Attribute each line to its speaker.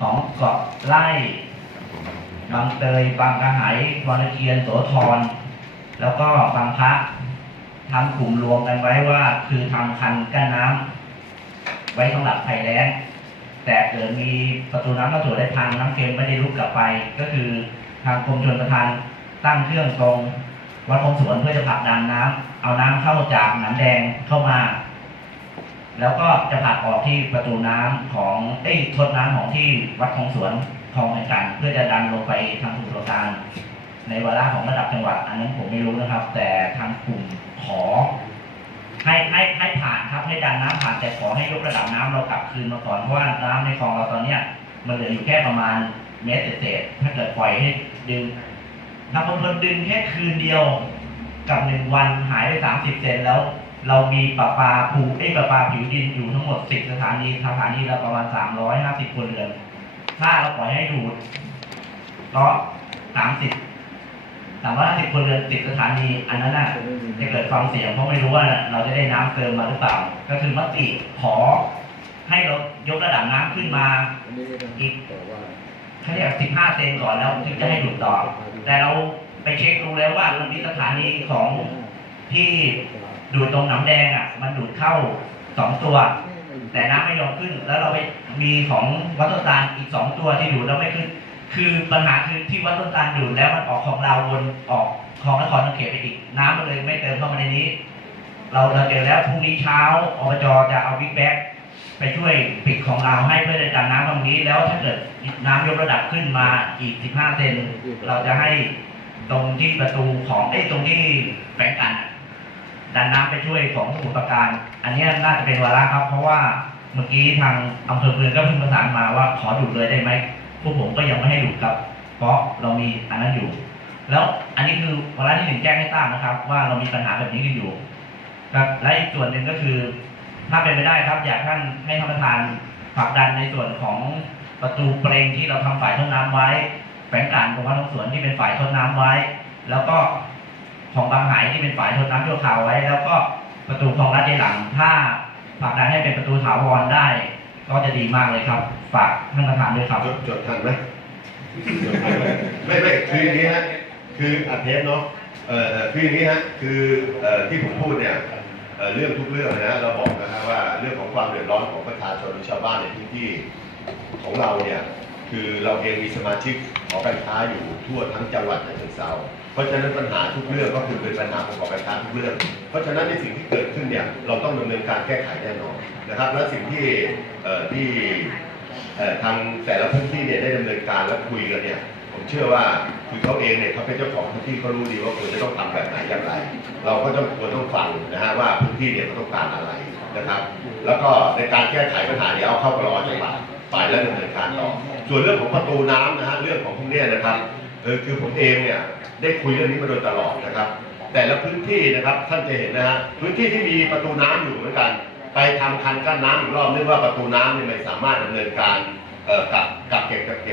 Speaker 1: ของเกาะไร่บางเตยบางกระหายบางตะเคียนโสธรแล้วก็บางพระทำกลุ่มรวมกันไว้ว่า คือทำคันกั้นน้ำไว้สำหรับภัยแล้งแต่เกิดมีประตูน้ำกระโถได้พังน้ำเค็มไม่ได้ลุกกลับไป ก็คือทางกรมชลประทานตั้งเครื่องตรงวัดคงสวนเพื่อจะผลักดันน้ำเอาน้ำเข้าจากหนำแดงเข้ามา แล้วก็จะผลักออกที่ประตูน้ำของเอ้ยทดน้ำของที่วัดคลองสวนคลองเหมือนกัน เพื่อจะดันลงไปทางสุโรการในวาระของระดับจังหวัด อันนั้นผมไม่รู้นะครับ แต่ทางกลุ่มขอ ให้ให้ให้ผ่านครับให้ดันน้ำผ่านแต่ขอให้ยกระดับน้ำเรากลับคืนมาก่อนเพราะว่าน้ำในคลองเราตอนเนี้ยมันเหลืออยู่แค่ประมาณเมตรเศษๆถ้าเกิดปล่อยให้ดึงถ้าพนดึงแค่คืนเดียวกับหนึ่งวันหายไปสามสิบเซนแล้ว เรามีประปาภูเอ้ประปาผิวดินอยู่ทั้งหมดสิบสถานีสถานีละประมาณสามร้อยห้าสิบครัวเรือน ถ้าเราปล่อยให้ดูดก็สามสิบสามร้อยห้าสิบครัวเรือนสิบสถานีอันนั้นน่ะจะเกิดความเสี่ยงเพราะไม่รู้ว่าเราจะได้น้ำเติมมาหรือเปล่า ก็คือมติขอ ให้เรายกระดับน้ำขึ้นมาอีกเขาเรียกสิบห้าเซนก่อนแล้วถึงจะให้ดูดต่อ แต่เราไปเช็คดูแล้วว่ามันมีสถานีของที่ ดูดตรงหนำแดงอะ มันดูดเข้าสองตัว แต่น้ำไม่ยอมขึ้น แล้วเราไปมีของวัดต้นตาลอีกสองตัวที่ดูดแล้วไม่ขึ้น คือปัญหาคือที่วัดต้นตาลดูดแล้วมันออกของเราวนออกของนครนครเขตไปอีก น้ำมันเลยไม่เติมเข้ามาในนี้ เราเราเจอแล้วพรุ่งนี้เช้าอบจจะเอาบิ๊กแบ็กไปช่วยปิดของเราให้เพื่อจะดันน้ำตรงนี้ แล้วถ้าเกิดน้ำยกระดับขึ้นมาอีก 15 เซนเราจะให้ตรงที่ประตูของเอ้ตรงที่แฝง ดันน้ำไปช่วยของสมุปราการอันนี้น่าจะเป็นวาระครับ เพราะว่าเมื่อกี้ทางอำเภอเมืองก็เพิ่งประสานมาว่าขอดูดเลยได้ไหมพวกผมก็ยังไม่ให้ดูดครับ เพราะเรามีอันนั้นอยู่ แล้วอันนี้คือวาระที่หนึ่งแจ้งให้ทราบนะครับ ว่าเรามีปัญหาแบบนี้กันอยู่ครับและอีกส่วนหนึ่งก็คือ ถ้าเป็นไปได้ครับ อยากท่านให้ท่านประธานผลักดันในส่วนของประตูเปรงที่เราทำฝ่ายทดน้ำไว้แฝงการของวัดทองสวนที่เป็นฝ่ายทดน้ำไว้ แล้วก็ ของบางหายที่เป็นฝายทดน้ำชั่วคราวไว้ แล้วก็ประตูคลองรัดในหลัง ถ้าผลักดันให้เป็นประตูถาวรได้ ก็จะดีมากเลยครับ ฝากท่านประธานด้วยครับ
Speaker 2: จดจดทันไหมจดทันไหมไม่ไม่คืออย่างนี้ฮะคืออัดเทปเนาะเอ่อคืออย่างนี้ฮะคือเอ่อที่ผมพูดเนี่ยเอ่อเรื่องทุกเรื่องนะเราบอกนะฮะว่าเรื่องของความเดือดร้อนของประชาชนชาวบ้านในพื้นที่ของเราเนี่ยคือเราเองมีสมาชิกหอการค้าอยู่ทั่วทั้งจังหวัดฉะเชิงเทรา เพราะฉะนั้นปัญหาทุกเรื่องก็คือเป็นปัญหาของหอการค้าทุกเรื่อง เพราะฉะนั้นในสิ่งที่เกิดขึ้นเนี่ยเราต้องดำเนินการแก้ไขแน่นอนนะครับ และสิ่งที่ที่ทางแต่ละพื้นที่เนี่ยได้ดำเนินการและคุยกันเนี่ยผมเชื่อว่าคือเขาเองเนี่ยเขาเป็นเจ้าของพื้นที่เขารู้ดีว่าควรจะต้องทำแบบไหนอย่างไร เราก็ต้องควรต้องฟังนะฮะว่าพื้นที่เนี่ยเขาต้องการอะไรนะครับ แล้วก็ในการแก้ไขปัญหาเนี่ยเอาเข้ากรอจังหวัดฝ่ายและดำเนินการต่อ ส่วนเรื่องของประตูน้ำนะฮะเรื่องของพวกเนี้ยนะครับ เออคือผมเองเนี่ยได้คุยเรื่องนี้มาโดยตลอดนะครับ แต่ละพื้นที่นะครับท่านจะเห็นนะฮะพื้นที่ที่มีประตูน้ำอยู่เหมือนกัน ไปทำคันกั้นน้ำอีกรอบนึกว่าประตูน้ำเนี่ยไม่สามารถดำเนินการเอ่อกับกับเก็บกับเก็บ